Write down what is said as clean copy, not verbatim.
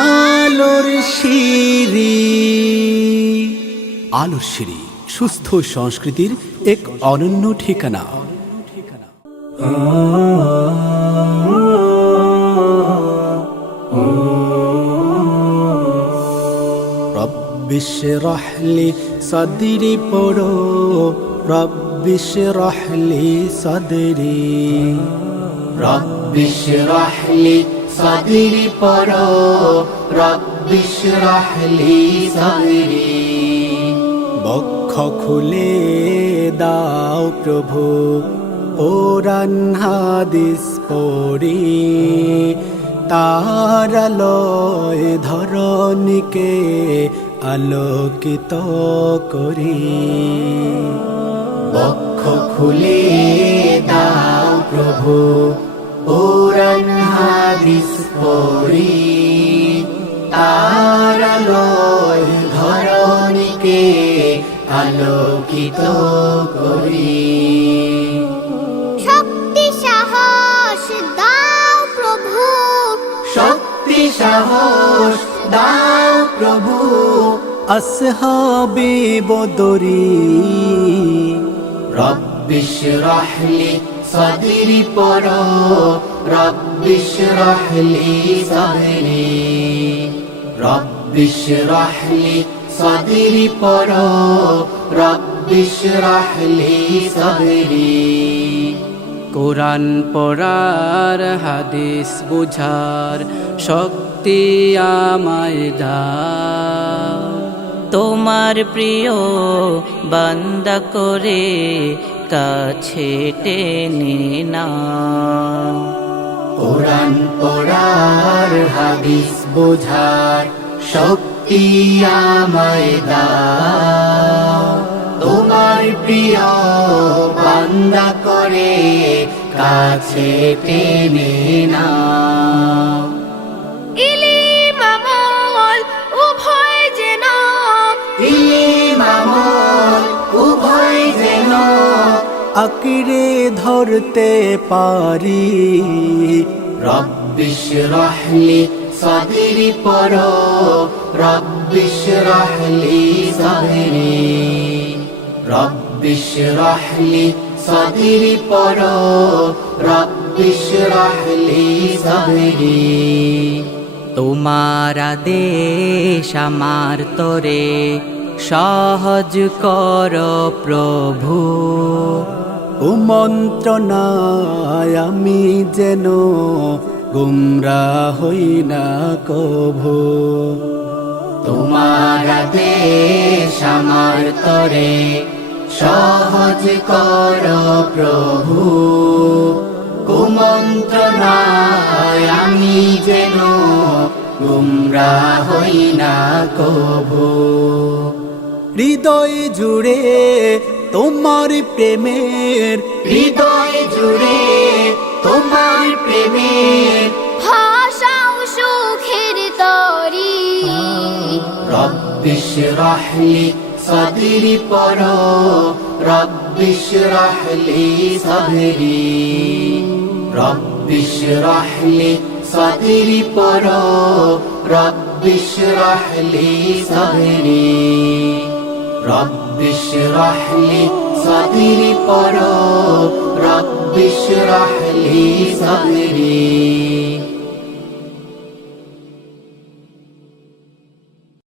আলোর সিঁড়ি। আলোর সিঁড়ি সুস্থ সংস্কৃতির এক অনন্য ঠিকানা। রব্বি ইশরাহ লি সাদরি পড়ো, রব্বি ইশরাহ লি সাদরি, রব্বি ইশরাহ লি সাদরি পড়ো, রব্বি ইশরাহ লি সাদরি। বক্ষ খুলে দাও প্রভু, কোরআন হাদিস পড়ি, তার আলোয় ধরণীকে আলোকিত করি। বক্ষ খুলে দাও প্রভু, কোরআন হাদিস পড়ি, তার আলোয় ধরণীকে আলোকিত করি। শক্তি সাহস দাও প্রভু, শক্তি সাহস দাও প্রভু, আসহাবে বদরি। রব্বি ইশরাহ লি সাদরি পড়ো, রব্বি ইশরাহ লি সাদরি, রব্বি ইশরাহ লি সাদরি পড়ো, রব্বি ইশরাহ লি সাদরি। কোরআন পড়ার হাদিস বুঝার শক্তি আমায় দাও, তোমার প্রিয় বান্দা করে কাছে টেনে নাও। কোরআন পড়ার হাদিস বোঝার শক্তি আমায় দাও, তোমার প্রিয় বান্দা করে কাছে টেনে নাও। ইলিম আমল উভয় যেন, ইলিম আমল উভয় যেন আঁকড়ে ধরতে পারি। রব্বি ইশরাহ লি সাদরি পড়ো, রব্বি ইশরাহ লি সাদরি, রব্বি ইশরাহ লি সাদরি পড়ো, রব্বি ইশরাহ লি সাদরি। তোমার আদেশ আমার তরে সহজ কর প্রভু, কুমন্ত্রণায় আমি যেন গুমরাহ হই না কভু। তোমার আদেশ আমার তরে সহজ কর প্রভু, কুমন্ত্রণায় আমি যেন গুমরাহ হই না কভু। হৃদয় জুড়ে তোমার প্রেমের, হৃদয় জুড়ে তোমার প্রেমের ভাষাও সুখের তরি। রব্বি ইশরাহ লি সাদরি পড়ো, রব্বি ইশরাহ লি সাদরি, রব্বি ইশরাহ লি সাদরি পড়ো, রব্বি ইশরাহ লি সাদরি, রব্বি ইশরাহ লি সাদরি পড়ো, রব্বি ইশরাহ লি সাদরি।